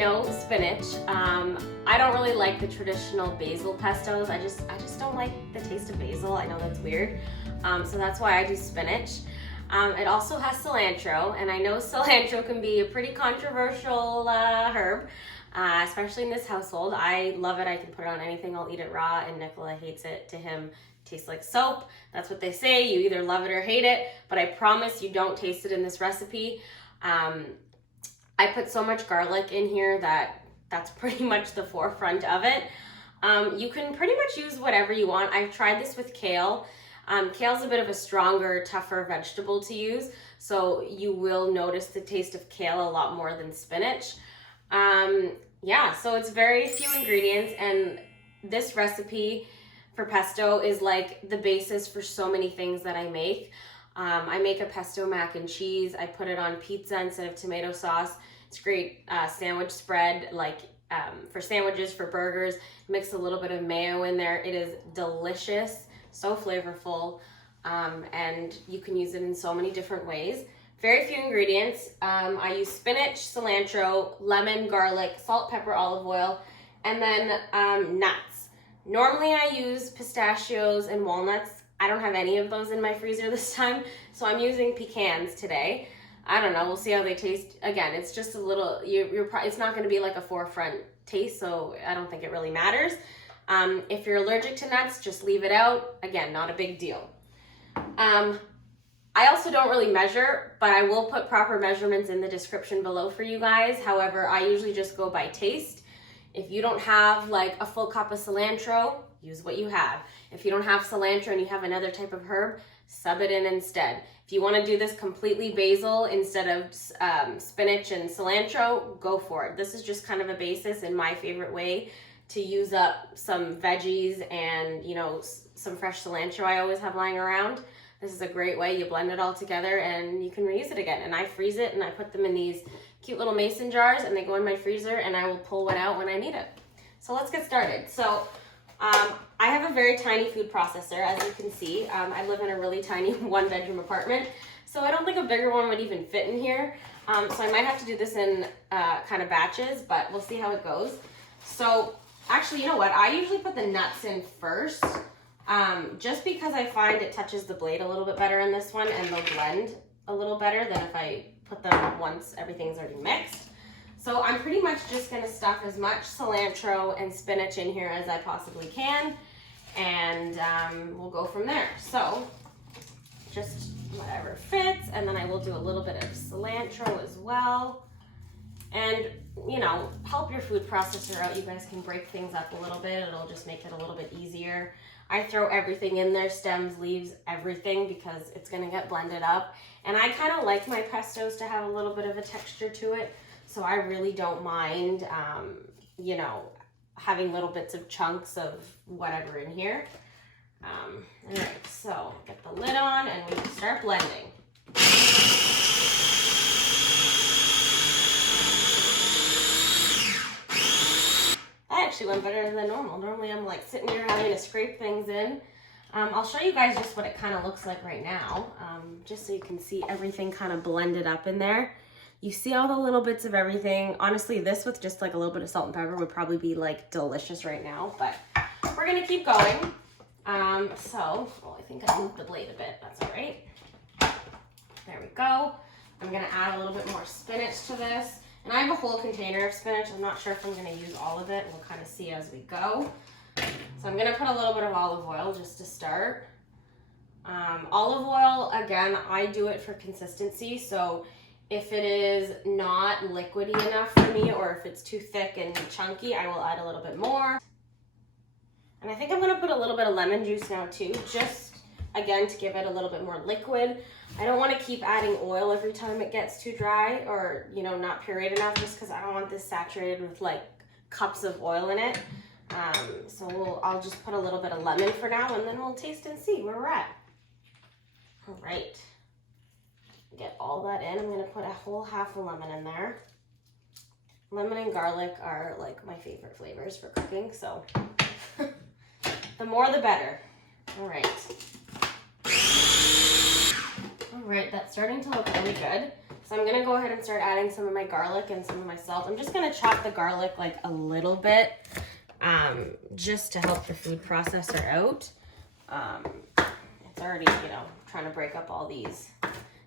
know, spinach. I don't really like the traditional basil pestos. I just don't like the taste of basil. I know that's weird. So that's why I do spinach. It also has cilantro, and I know cilantro can be a pretty controversial herb, especially in this household. I love it. I can put it on anything. I'll eat it raw, and Nicola hates it. To him, it tastes like soap. That's what they say. You either love it or hate it, but I promise you don't taste it in this recipe. I put so much garlic in here that's pretty much the forefront of it. You can pretty much use whatever you want. I've tried this with kale. Kale's a bit of a stronger, tougher vegetable to use, so you will notice the taste of kale a lot more than spinach. Yeah, so it's very few ingredients, and this recipe for pesto is like the basis for so many things that I make. I make a pesto mac and cheese. I put it on pizza instead of tomato sauce. It's great sandwich spread, like for sandwiches, for burgers. Mix a little bit of mayo in there. It is delicious, so flavorful, and you can use it in so many different ways. Very few ingredients. I use spinach, cilantro, lemon, garlic, salt, pepper, olive oil, and then nuts. Normally I use pistachios and walnuts. I don't have any of those in my freezer this time, so I'm using pecans today. I don't know, we'll see how they taste. Again, it's just a little, it's not gonna be like a forefront taste, so I don't think it really matters. If you're allergic to nuts, just leave it out. Again, not a big deal. I also don't really measure, but I will put proper measurements in the description below for you guys. However, I usually just go by taste. If you don't have like a full cup of cilantro, use what you have. If you don't have cilantro and you have another type of herb, sub it in instead. If you want to do this completely basil instead of spinach and cilantro, go for it. This is just kind of a basis in my favorite way to use up some veggies and, you know, some fresh cilantro I always have lying around. This is a great way. You blend it all together and you can reuse it again. And I freeze it and I put them in these cute little mason jars, and they go in my freezer, and I will pull one out when I need it. So let's get started. So I have a very tiny food processor, as you can see. I live in a really tiny one-bedroom apartment, so I don't think a bigger one would even fit in here. So I might have to do this in kind of batches, but we'll see how it goes. So actually, you know what? I usually put the nuts in first, just because I find it touches the blade a little bit better in this one, and they'll blend a little better than if I put them once everything's already mixed. So I'm pretty much just gonna stuff as much cilantro and spinach in here as I possibly can, and we'll go from there. So just whatever fits, and then I will do a little bit of cilantro as well. And, you know, help your food processor out. You guys can break things up a little bit. It'll just make it a little bit easier. I throw everything in there, stems, leaves, everything, because it's gonna get blended up. And I kind of like my pestos to have a little bit of a texture to it. So I really don't mind, you know, having little bits of chunks of whatever in here. All right, so get the lid on and we can start blending. That actually went better than normal. Normally I'm like sitting here having to scrape things in. I'll show you guys just what it kind of looks like right now, just so you can see everything kind of blended up in there. You see all the little bits of everything. Honestly, this with just like a little bit of salt and pepper would probably be like delicious right now, but we're gonna keep going. Well, I think I moved the blade a bit, that's all right. There we go. I'm gonna add a little bit more spinach to this. And I have a whole container of spinach. I'm not sure if I'm gonna use all of it. We'll kind of see as we go. So I'm gonna put a little bit of olive oil just to start. Olive oil, again, I do it for consistency. So if it is not liquidy enough for me, or if it's too thick and chunky, I will add a little bit more. And I think I'm gonna put a little bit of lemon juice now too, just again to give it a little bit more liquid. I don't wanna keep adding oil every time it gets too dry, or, you know, not pureed enough, just because I don't want this saturated with like cups of oil in it. So I'll just put a little bit of lemon for now, and then we'll taste and see where we're at. All right, get all that in. I'm gonna put a whole half a lemon in there. Lemon and garlic are like my favorite flavors for cooking, so the more the better. All right. All right, that's starting to look really good. So I'm gonna go ahead and start adding some of my garlic and some of my salt. I'm just gonna chop the garlic like a little bit, just to help the food processor out. It's already, you know, trying to break up all these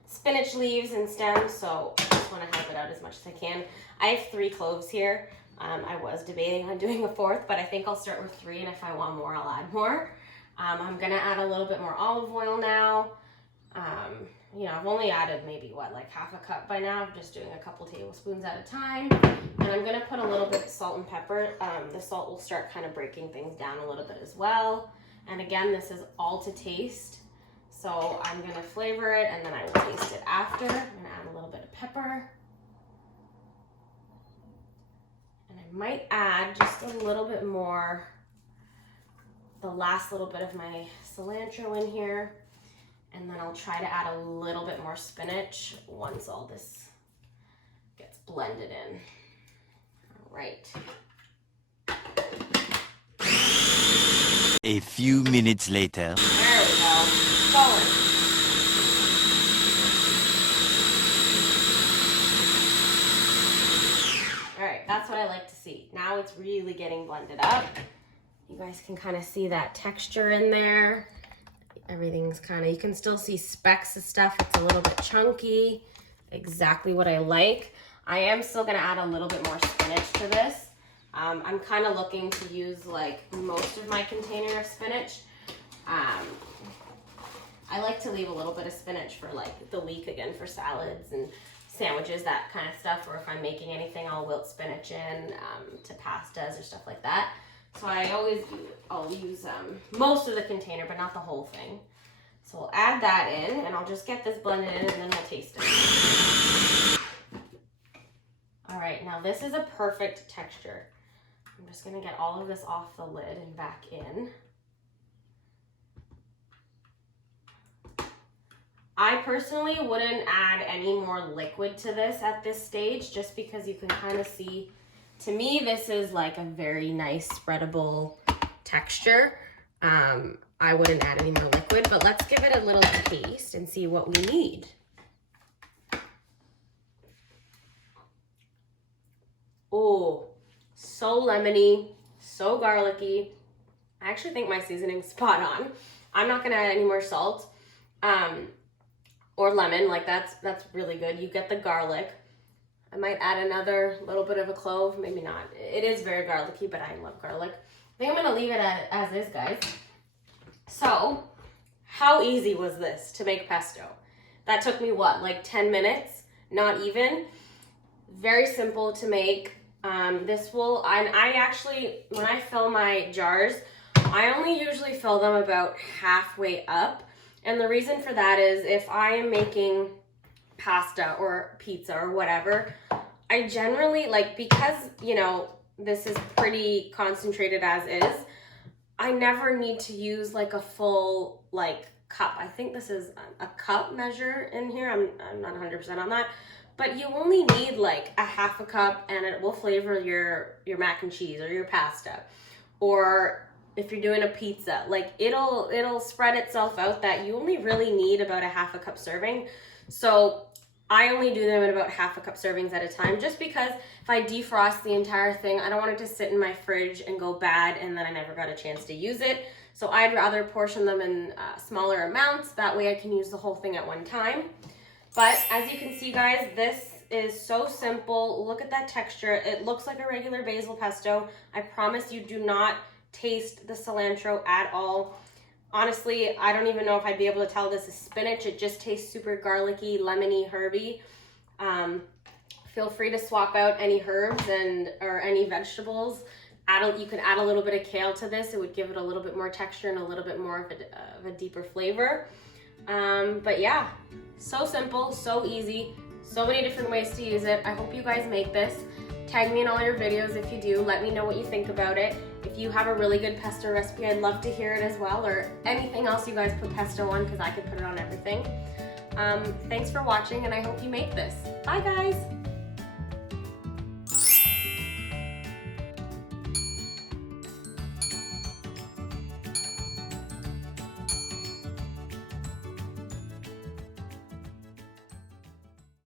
spinach leaves and stems, so I just want to help it out as much as I can. I have 3 cloves here. I was debating on doing a 4th, but I think I'll start with 3, and if I want more, I'll add more. I'm gonna add a little bit more olive oil now. You know, I've only added maybe what, like half a cup by now. I'm just doing a couple tablespoons at a time. And I'm gonna put a little bit of salt and pepper. The salt will start kind of breaking things down a little bit as well. And again, this is all to taste. So I'm gonna flavor it and then I will taste it after. I'm gonna add a little bit of pepper. And I might add just a little bit more, the last little bit of my cilantro in here. And then I'll try to add a little bit more spinach once all this gets blended in. All right. A few minutes later. There we go. Going. All right, that's what I like to see. Now it's really getting blended up. You guys can kind of see that texture in there. Everything's kind of, you can still see specks of stuff. It's a little bit chunky. Exactly what I like. I am still gonna add a little bit more spinach to this. I'm kind of looking to use like most of my container of spinach. I like to leave a little bit of spinach for like the week again for salads and sandwiches, that kind of stuff. Or if I'm making anything, I'll wilt spinach in to pastas or stuff like that. So I'll use most of the container, but not the whole thing. So we'll add that in, and I'll just get this blended in, and then we'll taste it. All right, now this is a perfect texture. I'm just gonna get all of this off the lid and back in. I personally wouldn't add any more liquid to this at this stage, just because you can kind of see, to me, this is like a very nice spreadable texture. I wouldn't add any more liquid, but let's give it a little taste and see what we need. Oh, so lemony, so garlicky. I actually think my seasoning's spot on. I'm not gonna add any more salt or lemon. Like that's really good. You get the garlic. I might add another little bit of a clove, maybe not. It is very garlicky, but I love garlic. I think I'm gonna leave it as is, guys. So, how easy was this to make pesto? That took me what, like 10 minutes? Not even. Very simple to make. I actually, when I fill my jars, I only usually fill them about halfway up. And the reason for that is if I am making pasta or pizza or whatever, I generally, like, because, you know, this is pretty concentrated as is, I never need to use like a full like cup. I think this is a cup measure in here. I'm not 100% on that, but you only need like a half a cup and it will flavor your mac and cheese or your pasta. Or if you're doing a pizza, like it'll spread itself out that you only really need about a half a cup serving. So I only do them at about half a cup servings at a time, just because if I defrost the entire thing, I don't want it to sit in my fridge and go bad and then I never got a chance to use it. So I'd rather portion them in smaller amounts. That way I can use the whole thing at one time. But as you can see, guys, this is so simple. Look at that texture. It looks like a regular basil pesto. I promise you do not taste the cilantro at all. Honestly, I don't even know if I'd be able to tell this is spinach. It just tastes super garlicky, lemony, herby. Feel free to swap out any herbs or any vegetables. You could add a little bit of kale to this. It would give it a little bit more texture and a little bit more of a deeper flavor. But yeah, so simple, so easy, so many different ways to use it. I hope you guys make this. Tag me in all your videos if you do. Let me know what you think about it. If you have a really good pesto recipe, I'd love to hear it as well, or anything else you guys put pesto on, because I could put it on everything. Thanks for watching, and I hope you make this. Bye, guys.